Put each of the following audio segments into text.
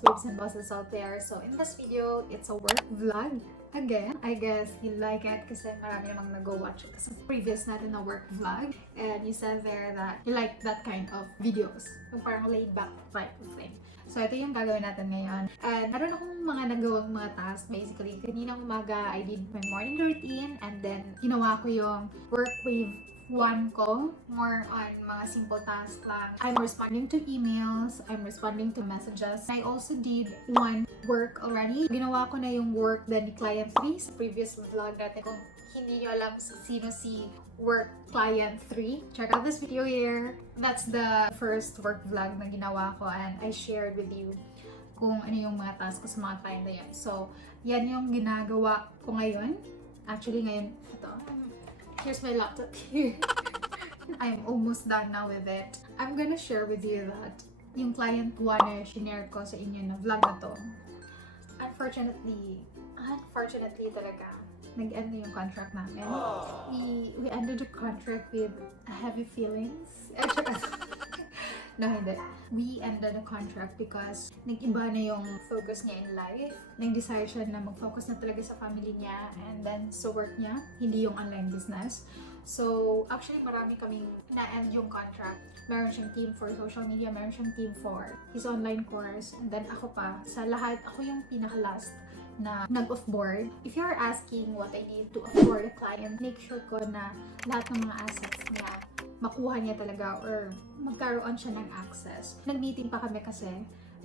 babes and bosses out there. So in this video, it's a work vlog. Again, I guess you like it kasi marami namang nag-watch it kasi previous natin na work vlog. And you said there that you like that kind of videos. Yung parang laid back type of thing. So ito yung gagawin natin ngayon. And meron akong mga nagawang mga tasks. Basically, kaninang umaga, I did my morning routine. And then, ginawa ko yung work wave 1 ko, more on mga simple tasks lang. I'm responding to emails, I'm responding to messages. I also did one work already. Ginawa ko na yung work na ni Client 3 sa previous vlog natin. Kung hindi nyo alam sino si Work Client 3, check out this video here. That's the first work vlog na ginawa ko and I shared with you kung ano yung mga tasks ko sa mga client na yun. So, yan yung ginagawa ko ngayon. Actually, ngayon, ito. Here's my laptop here. I'm almost done now with it. I'm gonna share with you that yung client 1 na shinare ko sa inyo na vlog na to. Unfortunately talaga, nag-end na yung contract namin. We ended the contract with heavy feelings. No, hindi. We ended the contract because nag-iba na yung focus niya in life. Nag-decide siya na mag-focus na talaga sa family niya and then sa work niya, hindi yung online business. So, actually, marami kaming na-end yung contract. Meron siyang team for social media, meron siyang team for his online course, and then ako pa. Sa lahat, ako yung pinaka-last na nag-offboard. If you're asking what I need to offboard a client, make sure ko na lahat ng mga assets niya makuha niya talaga or magkaroon siya ng access. Nag-meeting pa kami kasi,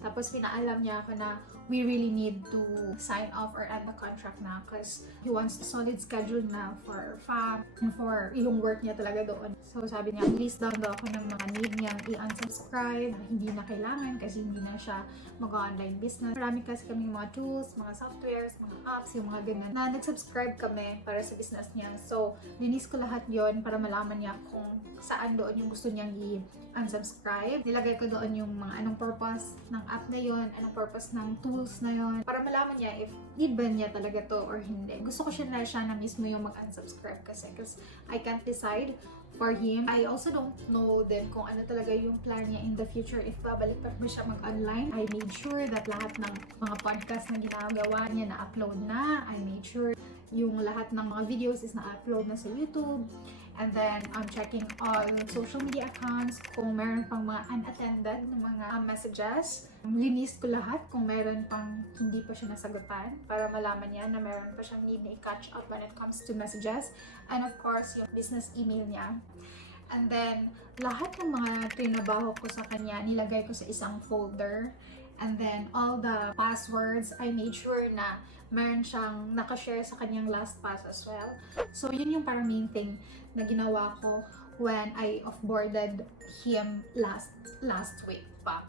tapos pinaalam niya ako na we really need to sign off or end the contract na because he wants a solid schedule na for fam and for yung work niya talaga doon. So sabi niya, list down daw ako ng mga need niyang i-unsubscribe, hindi na kailangan kasi hindi na siya mag-online business. Marami kasi kaming mga tools, mga softwares, mga apps, yung mga ganyan na nag-subscribe kami para sa business niya. So, linis ko lahat yon para malaman niya kung saan doon yung gusto niyang i-unsubscribe. Nilagay ko doon yung mga anong purpose ng app na yon, anong purpose ng tools na yon, para malaman niya if need ba niya talaga to or hindi. Gusto ko siya na mismo yung mag-unsubscribe kasi because I can't decide for him. I also don't know din kung ano talaga yung plan niya in the future if babalik pa ba siya mag-online. I made sure that lahat ng mga podcast na ginagawa niya na-upload na. I made sure yung lahat ng mga videos is na-upload na sa YouTube. And then, I'm checking all social media accounts kung meron pang mga unattended na mga messages. Linis ko lahat kung meron pang hindi pa siya nasagutan para malaman niya na meron pa siyang need na i-catch up when it comes to messages. And of course, yung business email niya. And then, lahat ng mga trinabaho ko sa kanya, nilagay ko sa isang folder. And then, all the passwords, I made sure na meron siyang nakashare sa kanyang last pass as well. So, yun yung parang main thing na ginawa ko when I offboarded him last week pa.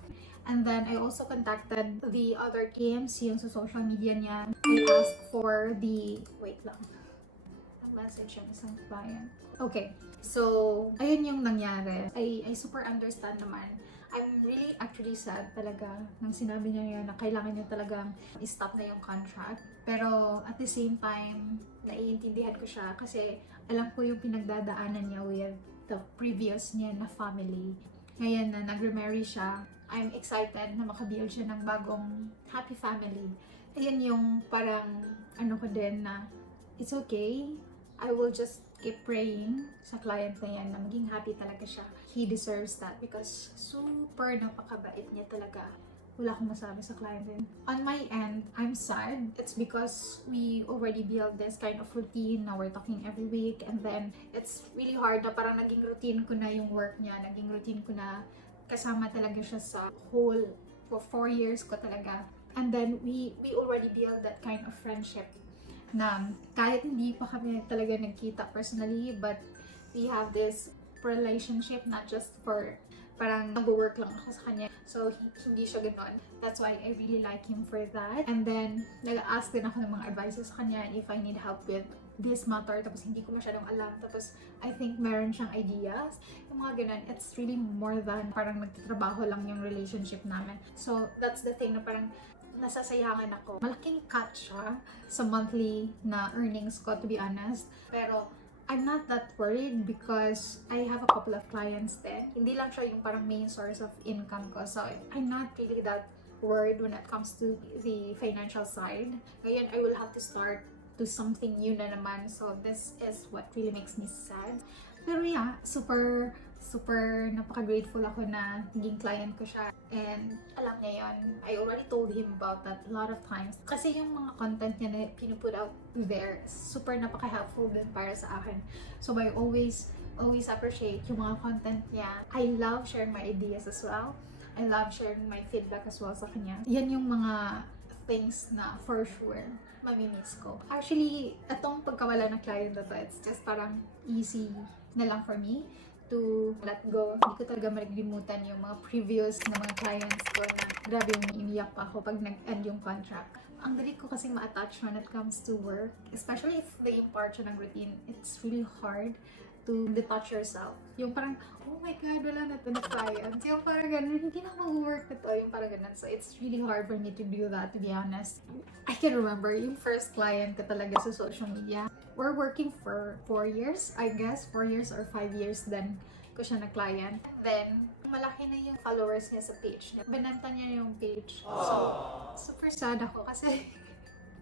And then, I also contacted the other teams, yung sa social media niya. I asked for the... Wait lang. Message yung isang client. Okay. So, ayun yung nangyari. I super understand naman. I'm really actually sad talaga nang sinabi niya yun na kailangan niya talagang i-stop na yung contract. Pero at the same time, naiintindihan ko siya kasi alam ko yung pinagdadaanan niya with the previous niya na family. Ngayon na nag-remarry siya, I'm excited na makabuild siya ng bagong happy family. Ayun yung parang ano ko din na it's okay. I will just keep praying sa client na yan na maging happy talaga siya. He deserves that because super napakabait niya talaga. Wala akong masabi sa client din. On my end, I'm sad. It's because we already built this kind of routine. Now we're talking every week and then it's really hard na parang naging routine ko na yung work niya. Naging routine ko na kasama talaga siya sa whole for 4 years ko talaga. And then we already built that kind of friendship na kahit hindi pa kami talaga nagkita personally, but we have this relationship not just for parang nag-work lang ako sa kanya. So, hindi siya ganoon. That's why I really like him for that. And then, nag-ask din ako ng mga advices sa kanya if I need help with this matter. Tapos, hindi ko masyadong alam. Tapos, I think meron siyang ideas. Yung mga ganun, it's really more than parang nagtatrabaho lang yung relationship namin. So, that's the thing na parang nasasayangan ako. Malaking cut siya sa monthly na earnings ko, to be honest. Pero, I'm not that worried because I have a couple of clients then. Hindi lang siya yung parang main source of income ko. So, I'm not really that word when it comes to the financial side. Ngayon, I will have to start to something new na naman. So, this is what really makes me sad. Pero yeah, super napaka-grateful ako na naging client ko siya. And alam niya yun. I already told him about that a lot of times. Kasi yung mga content niya na pinuput out there, super napaka-helpful din para sa akin. So I always appreciate yung mga content niya. I love sharing my ideas as well. I love sharing my feedback as well sa kanya. Yan yung mga things na for sure mamimiss ko. Actually, itong pagkawala ng client na to, it's just parang easy na lang for me to let go. Hindi ko talaga malilimutan yung mga previous na mga clients ko na grabe yung iniyak pa ako pag nag-end yung contract. Ang dali ko kasi ma-attach when it comes to work, especially if naging part siya ng routine. It's really hard to detach yourself. Yung parang, oh my God, wala na ito na clients. Yung parang ganun, hindi na mag-work na to. Yung parang ganun. So, it's really hard for me to do that, to be honest. I can remember yung first client ko talaga sa social media. We're working for 4 years, I guess. 4 years or 5 years then ko siya na client. Then, malaki na yung followers niya sa page niya. Binanta niya yung page. So, super sad ako kasi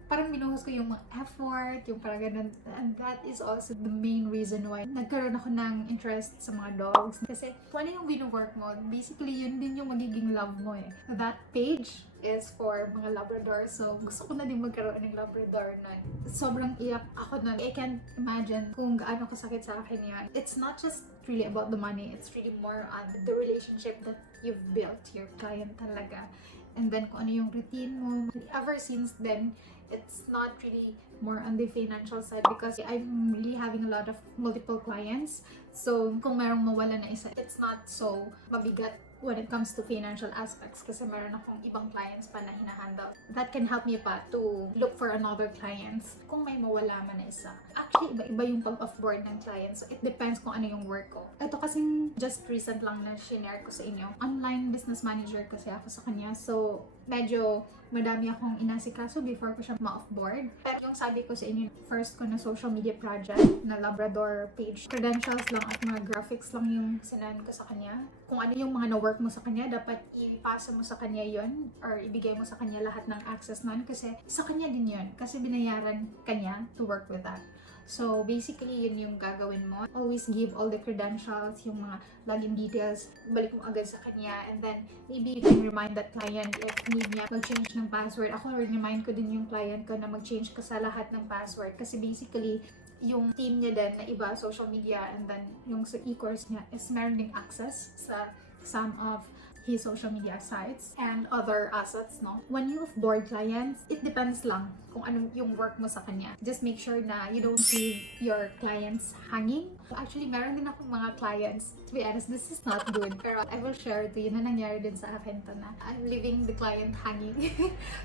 parang binuhos ko yung mga effort, yung parang ganun. And that is also the main reason why nagkaroon ako ng interest sa mga dogs. Kasi kung ano yung binu-work mo, basically yun din yung magiging love mo eh. That page is for mga Labrador. So gusto ko na din magkaroon ng Labrador nun. Sobrang iyak ako nun. I can't imagine kung gaano kasakit sa akin yan. It's not just really about the money. It's really more on the relationship that you've built to your client talaga. And then kung ano yung routine mo. Ever since then, it's not really more on the financial side because I'm really having a lot of multiple clients. So, kung merong mawala na isa, it's not so mabigat when it comes to financial aspects kasi meron akong ibang clients pa na hinahandle. That can help me pa to look for another clients kung may mawala man na isa. Actually, iba-iba yung pag-offboard ng clients. So, it depends kung ano yung work ko. Ito kasing just recent lang na shinare ko sa inyo. Online business manager kasi ako sa kanya. So, medyo madami akong inasikaso before ko siya ma-offboard. Pero yung sabi ko sa inyo, first ko na social media project na Labrador page. Credentials lang at mga graphics lang yung sinend ko sa kanya. Kung ano yung mga na-work mo sa kanya, dapat ipasa mo sa kanya yon or ibigay mo sa kanya lahat ng access nun kasi sa kanya din yun. Kasi binayaran kanya to work with that. So, basically, yun yung gagawin mo. Always give all the credentials, yung mga login details, balik mo agad sa kanya. And then, maybe you can remind that client if need niya mag-change ng password. Ako, remind ko din yung client ko na mag-change ka sa lahat ng password. Kasi basically, yung team niya din na iba, social media, and then yung sa e-course niya is meron ding access sa some of his social media sites and other assets, no? When you offboard clients, it depends lang kung ano yung work mo sa kanya. Just make sure na you don't leave your clients hanging. Actually, meron din akong mga clients. To be honest, this is not good. Pero I will share to you na nangyari din sa akin to na I'm leaving the client hanging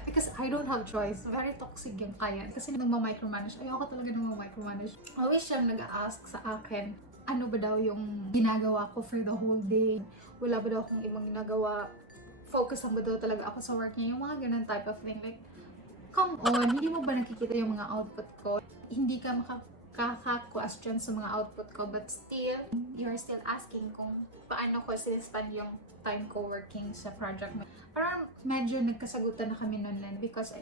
because I don't have choice. Very toxic yung client. Kasi nagma-micromanage. Ayoko talaga nagma-micromanage. Always siyang nag-a-ask sa akin, ano ba daw yung ginagawa ko for the whole day? Wala ba daw akong ibang ginagawa? Focus ba daw talaga ako sa work niya? Yung mga ganun type of thing. Like, come on, hindi mo ba nakikita yung mga output ko? Hindi ka makaka-question sa mga output ko, but still, you're still asking kung paano ko sinispend yung time ko working sa project mo. Parang medyo nagkasagutan na kami nun because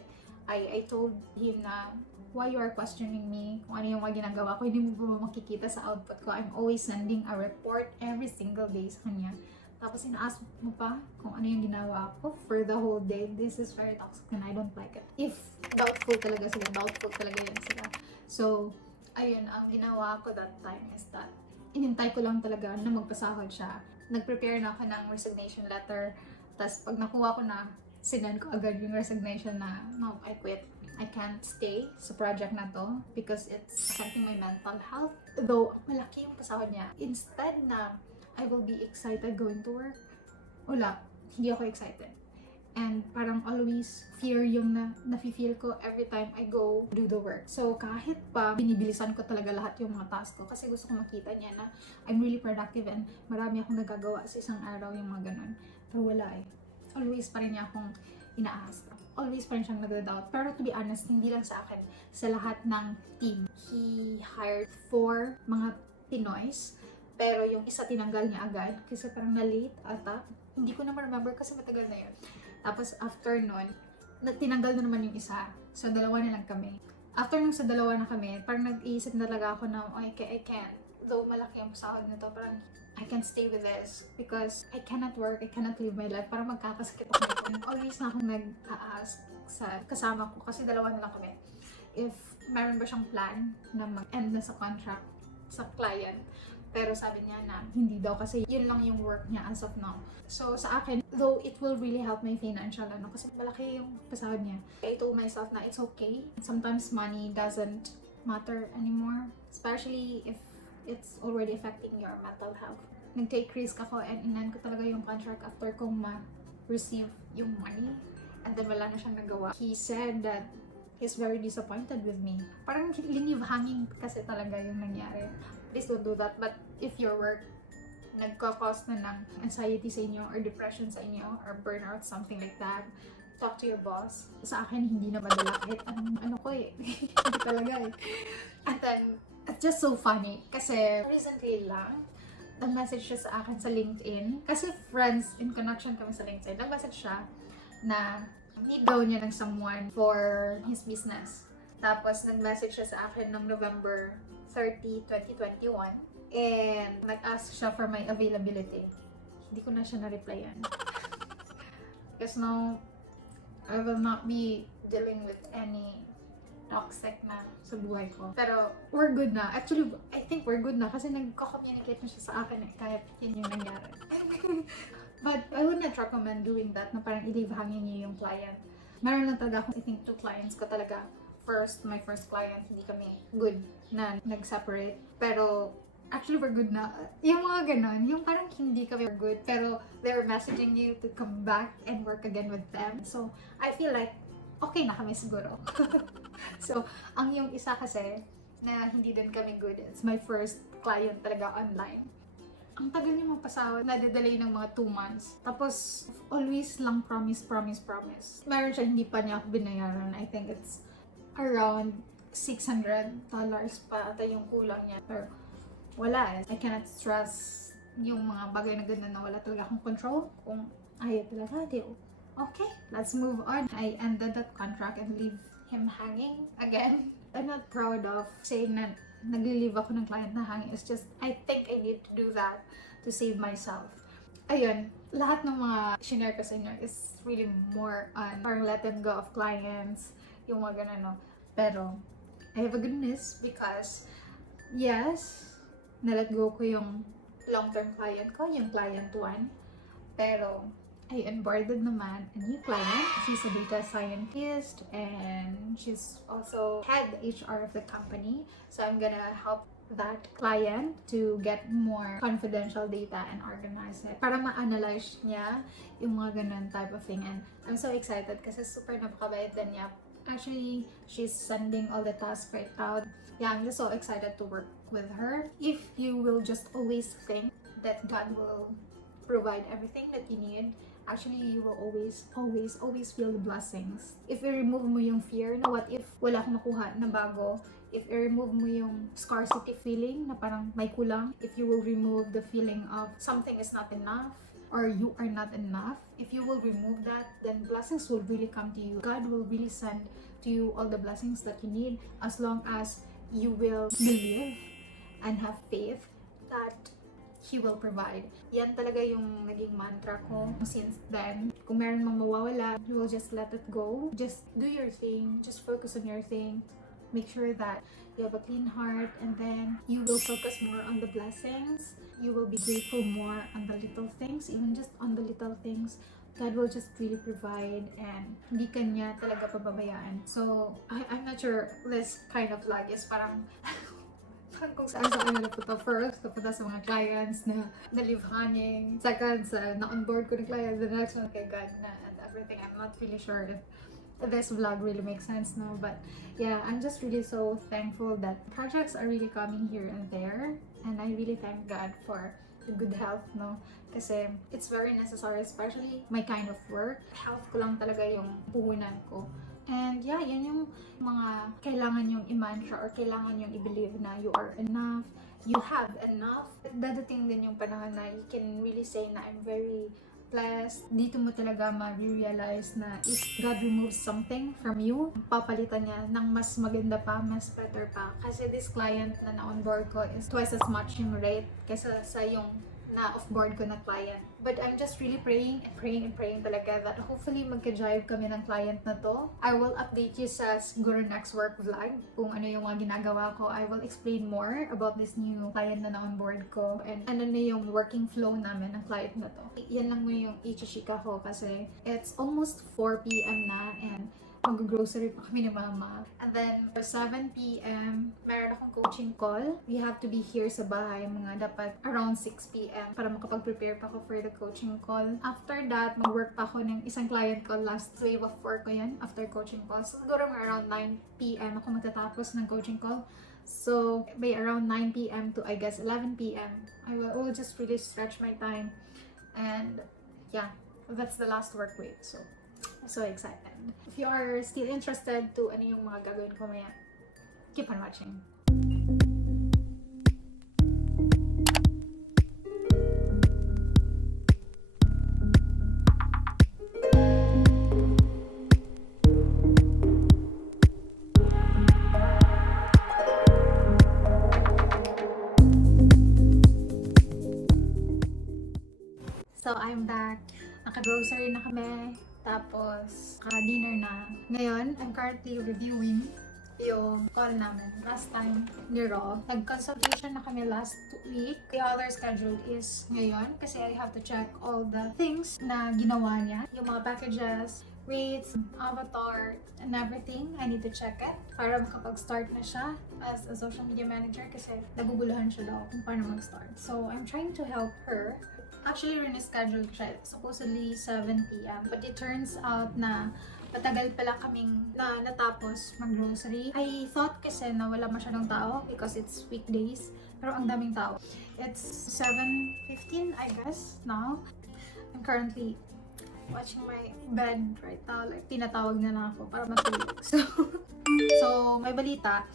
I told him na why you are questioning me kung ano yung mga ginagawa ko, hindi mo ba makikita sa output ko. I'm always sending a report every single day sa kanya. Tapos ina-ask mo pa kung ano yung ginawa ko for the whole day. This is very toxic and I don't like it. If doubtful talaga yan sila. So, ayun, ang ginawa ko that time is that inintay ko lang talaga na magpasahod siya. Nag-prepare na ako ng resignation letter. Tapos pag nakuha ko na, sinend ko agad yung resignation na, no, I quit. I can't stay sa project na to because it's affecting my mental health. Though, malaki yung pasahod niya. Instead na I will be excited going to work, wala, hindi ako excited. And parang always fear yung nafe-feel ko every time I go do the work. So kahit pa binibilisan ko talaga lahat yung mga task ko kasi gusto ko makita niya na I'm really productive and marami akong nagagawa sa isang araw yung mga ganun. Pero wala eh. Always pa rin niya akong ina-ask. Always pa rin siyang nag-doubt. Pero to be honest, hindi lang sa akin. Sa lahat ng team. He hired 4 mga Pinoys. Pero yung isa tinanggal niya agad kasi parang na-late ata. Hindi ko na ma-remember kasi matagal na yun. Tapos after nun, tinanggal na naman yung isa. So, dalawa na lang kami. After nung sa dalawa na kami, parang nag-iisip na talaga ako na, okay, I can't. Though malaki ang sahod na to, parang I can't stay with this because I cannot work, I cannot live my life. Parang magkakasakit ako. And always na akong nag-a-ask sa kasama ko kasi dalawa na lang kami. If meron ba siyang plan na mag-end na sa contract sa client. Pero sabi niya na hindi daw kasi yun lang yung work niya as of now. So sa akin, though it will really help my financial kasi malaki yung pasahod niya. I told myself na it's okay. Sometimes money doesn't matter anymore. Especially if it's already affecting your mental health. Nag-take risk ako and inan ko talaga yung contract after kong ma-receive yung money. And then wala na siyang nagawa. He said that he's very disappointed with me. Parang liniv hanging kasi talaga yung nangyari. Please don't do that. But if your work nagkakos na ng anxiety sa inyo or depression sa inyo or burnout, something like that, talk to your boss. Sa akin, hindi na madala kahit ano ko eh. Hindi talaga eh. And then, it's just so funny kasi recently lang, nag-message siya sa akin sa LinkedIn. Kasi friends in connection kami sa LinkedIn. Nag-message siya na need daw niya ng someone for his business. Tapos nag-message siya sa akin ng November 30, 2021. And nag-ask siya for my availability. Hindi ko na siya na-replyan. Because now, I will not be dealing with any toxic na sa buhay ko. Pero, we're good na. Actually, I think we're good na kasi nagko-communicate na siya sa akin kahit yun yung nangyari. But, I would not recommend doing that na parang i-leave hanging niyo yung client. Meron lang talaga akong, I think, 2 clients ko talaga. My first client, hindi kami good na nag-separate. Pero, actually, we're good na. Yung mga ganon, yung parang hindi kami good, pero they're messaging you to come back and work again with them. So, I feel like, okay na kami siguro. So, ang yung isa kasi, na hindi din kami good, it's my first client talaga online. Ang tagal niya magpasahod, nade-delay ng mga 2 months. Tapos, always lang promise. Meron siya, hindi pa niya ako binayaran. I think it's around $600 pa ata yung kulang niya. Pero, wala eh. I cannot stress yung mga bagay na ganda na wala talaga akong control. Kung ayaw talaga, di okay, let's move on. I ended that contract and leave him hanging again. I'm not proud of saying na nag-leave ako ng client na hanging. It's just, I think I need to do that to save myself. Ayun, lahat ng mga shinare ko sa inyo is really more on parang letting go of clients, yung mga ganun, no? Pero, I have a good news because, yes, na-let go ko yung long-term client ko, yung client 1. Pero, I onboarded naman a new client. She's a data scientist and she's also head HR of the company. So I'm gonna help that client to get more confidential data and organize it para ma-analyze niya yung mga ganun type of thing. And I'm so excited kasi super napakabait din niya. Actually, she's sending all the tasks right out. Yeah, I'm just so excited to work with her. If you will just always think that God will provide everything that you need, actually, you will always feel the blessings. If you remove mo yung fear na what if wala akong makuha na bago, if you remove mo yung scarcity feeling na parang may kulang, if you will remove the feeling of something is not enough, or you are not enough, if you will remove that, then blessings will really come to you. God will really send to you all the blessings that you need as long as you will believe and have faith that He will provide. Yan talaga yung naging mantra ko since then. Kung meron mang mawawala, you will just let it go. Just do your thing. Just focus on your thing. Make sure that you have a clean heart, and then you will focus more on the blessings. You will be grateful more on the little things, even just on the little things. God will just really provide, and hindi ka niya talaga pababayaan. So, I'm not sure this kind of vlog is parang kung saan na napunta first, napunta sa mga clients na na-leave hanging. Second, sa na-onboard ko ng client. The next one kay God na and everything. I'm not really sure if this vlog really makes sense, no? But yeah, I'm just really so thankful that projects are really coming here and there. And I really thank God for the good health, no? Kasi it's very necessary, especially my kind of work. Health ko lang talaga yung puhunan ko. And yeah, yan yung mga kailangan yung i-mantra or kailangan yung i-believe na you are enough, you have enough. Dadating din yung panahon na you can really say na I'm very Plus, dito mo talaga ma-realize na if God removes something from you, papalitan niya ng mas maganda pa, mas better pa. Kasi this client na na-onboard ko is twice as much yung rate kaysa sa yung na off-board ko na client. But I'm just really praying talaga that hopefully magka-jive kami ng client na to. I will update you sa siguro next work vlog kung ano yung mga ginagawa ko. I will explain more about this new client na na-onboard ko and ano na yung working flow namin ng client na to. Yan lang mo yung ichishika ko kasi it's almost 4 p.m. na and mag-grocery pa kami ni mama. And then, for 7 p.m., meron akong coaching call. We have to be here sa bahay mga dapat around 6 p.m. para makapag-prepare pa ako for the coaching call. After that, mag-work pa ako ng isang client call. Last wave of work ko yan after coaching call. So, siguro around 9 p.m. ako matatapos ng coaching call. So, by around 9 p.m. to, I guess, 11 p.m., I will just really stretch my time. And, yeah, that's the last work week. So, I'm so excited. If you are still interested to ano yung mga gagawin ko maya, keep on watching. So, I'm back. Naka-grocery na kami. Tapos, dinner na. Ngayon, I'm currently reviewing yung call namin. Last time, ni Raw. Nag-consultation na kami last week. The other schedule is ngayon kasi I have to check all the things na ginawa niya. Yung mga packages, rates, avatar, and everything. I need to check it para makapag-start na siya as a social media manager kasi naguguluhan siya daw kung paano mag-start. So, I'm trying to help her. Actually, reschedule ko siya supposedly 7 p.m. But it turns out na matagal pala kaming natapos mag-grocery. I thought kasi na wala masyadong tao because it's weekdays. Pero ang daming tao. It's 7:15 I guess now. I'm currently watching my bed right now. Like, tinatawag na lang ako para matulog. So may balita.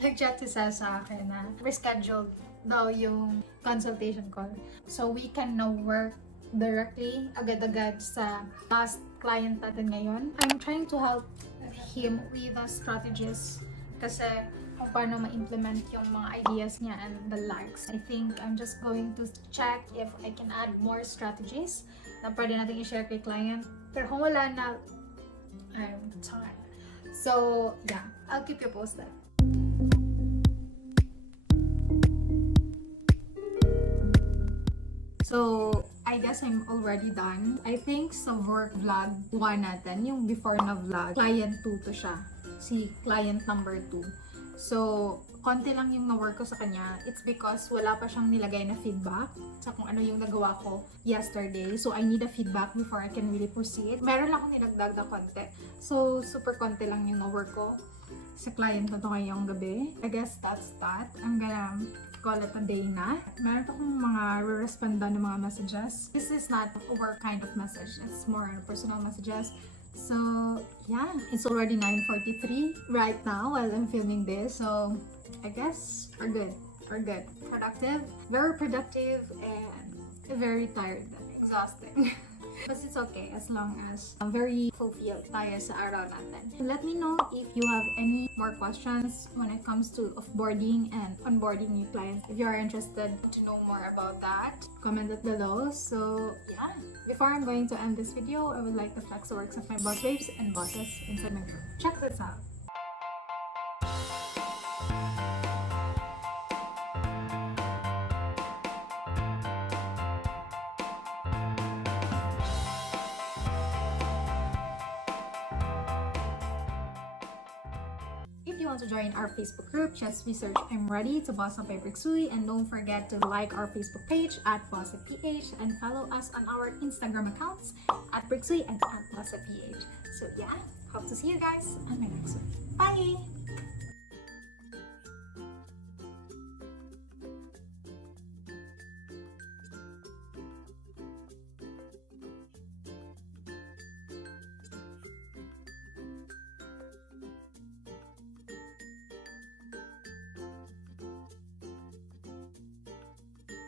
Nag-chat si Sel sa akin na rescheduled daw yung consultation call. So, we can now work directly, agad-agad sa last client natin ngayon. I'm trying to help him with the strategies kasi kung paano ma-implement yung mga ideas niya and the likes. I think I'm just going to check if I can add more strategies na pwede natin i-share kay client. Pero kung wala na, I'm tired. So, yeah, I'll keep you posted. So, I guess I'm already done. I think sa work vlog 1 natin, yung before na vlog, client 2 to siya. Si client number 2. So, konti lang yung na-work ko sa kanya. It's because wala pa siyang nilagay na feedback sa kung ano yung nagawa ko yesterday. So, I need a feedback before I can really proceed. Meron lang akong nilagdag na konti. So, super konti lang yung na-work ko sa client na to ngayong gabi. I guess that's that. I'm gonna call it a day na. Meron pa akong mga re-respondan ng mga messages. This is not a work kind of message. It's more personal messages. So, yeah. It's already 9:43 right now while I'm filming this. So, I guess we're good. We're good. Productive. Very productive and very tired. Exhausting. But it's okay as long as I'm very fulfilled tayo sa araw natin. Let me know if you have any more questions when it comes to offboarding and onboarding new clients. If you are interested to know more about that, comment it below. So yeah, before I'm going to end this video, I would like to flex the works of my boss babes and bosses inside my group. Check this out. If you want to join our Facebook group, just research I'm Ready to Boss Up by Brixui, and don't forget to like our Facebook page at BossUpPH and follow us on our Instagram accounts at Brixui and at BossUpPH. So yeah, hope to see you guys on my next one. Bye!